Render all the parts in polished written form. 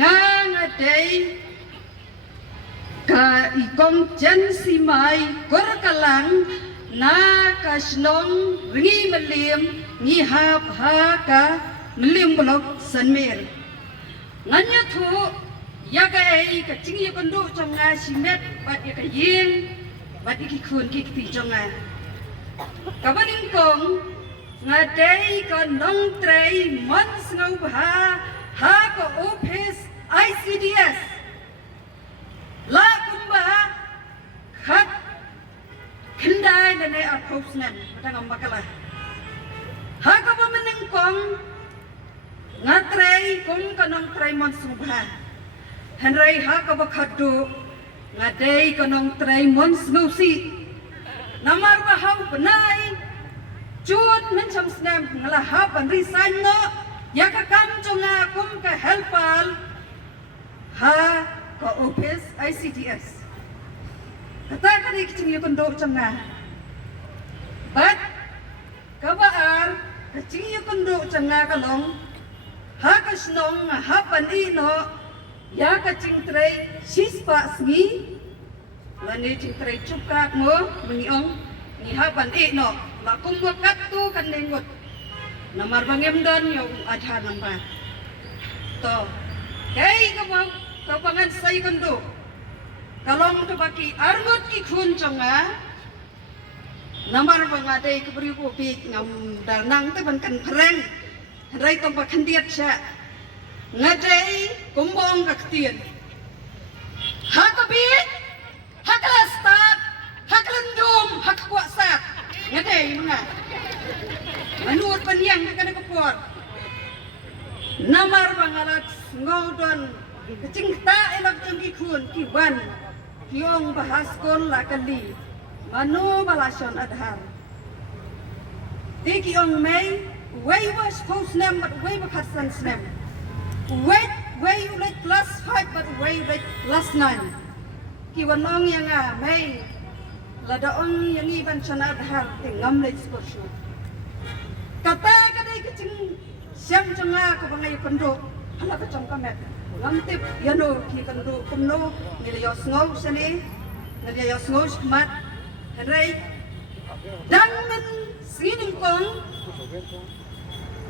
ngangadei ka ikong jen si mai korkalang na kasnong ringi melim ngi hap ha ka melim blok sanmer nganya thu yagai ka chingi kondu chonga simet bat ya ka yin bat iki khun ki ti chonga kabaning kong ngadei ka nong trei mon snau ha ha ka office ICDS la kumba khat kendai nene approachment patang ambakala ha ka pamening kong ngatrei kong kanong trei mon subha henrei ha ka bakhadu ngadei kanong trei mon snusi namar bahau benai cut men cham snam ngala ha pan resign no ya ka kam chonga kum ka helpal ha ka office ICDS kata ka ni kiching yukon do chonga but kabaar kiching yukon do chonga kalong ha ka snong ha pan i no ya ka ching trei sispa sngi lani ching trei chupkat mo mengiong ni ha pan i no la kum wakat tu kan nengot namar bangem don yung adha namba to kay ka pangan say kondo kalong to baki arngot ki khun chonga namar bangade ke beri ko bi ngam danang te ban kan phreng rai tong ba khandiat cha ngadei kumbong ka ktien ha ka bi ha ka start ha ka lendum ha ka kuasat ngadei mga menurut peniang ka kana kapor namar bangalat ngodon kecing ta elok jengki khun ki ban kiong bahas kon la kali manu balason adhar ti kiong mei wei was post nem but wei bakat san snem wei ulet plus 5 but wei ulet plus 9 ki wanong yang mei lada ong yang iban sana adhar ti ngam le sportshu kata kadai kecing siam cenga ka bangai kondo hala ka cong kamet ngamtip yano ki kondo kumno nilyo sngo sani nilyo sngo mat henrei dan men sining kong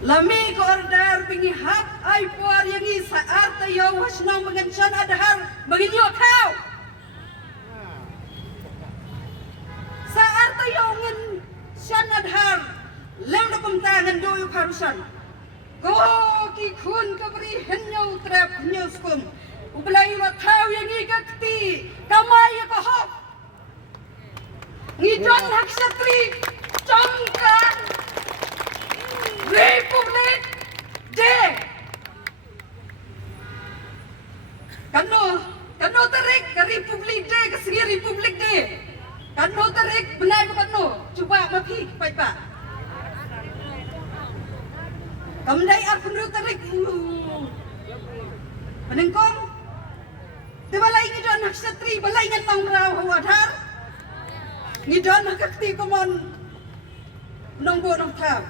lami ko order pingi hap ai puar yang i saat tayo wasnong mengencan adhar baginyo kau saat tayo ngen san adhar lem do pemtangan do yu karusan ko ki khun ka beri henyo trap henyo skum ublai wa thau yang i kakti kamai ko hok ngidon hak satri congkan Republik Day kano tarik ke Republik Day ke segi Republik Day kano tarik benai kano cuba mapi pai pak kamdai akun ru tarik menengkong te balai ngidon hak satri balai ngatang rau hawadhar ngidon hak kakti komon nongbo nong thau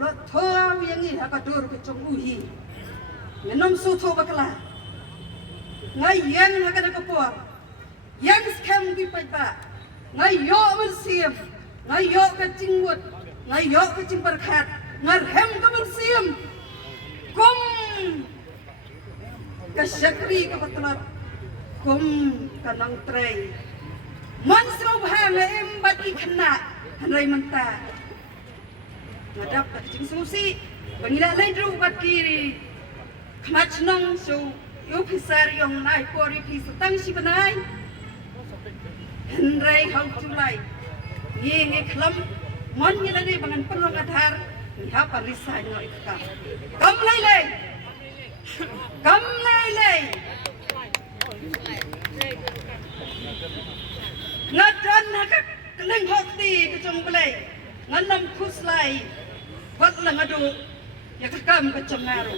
lo thau yang ni hak dur ke chong uhi ngenom su tho bakla ngai yen hak ada kapor yang scam ki pai ba ngai yo men siam ngai yo ka cingmut ngai yo ka cing perkhat ngar hem ka men siam kum ka syakri ka patlat kum kanang trei man sro bha em bat ki khna hanrai manta ngadap ka cing susi bangila lai dru bat ki khmach nong so yo pisar yong nai pori pi tang si banai henrai hau tulai nge khlam mon ni la ni bangan perong adhar ni ha parisai no ikka kam lai ngadan hak keleng hokti ke chong belai nganam khus lai wat la ngadu ya ka kam ke chong ngaru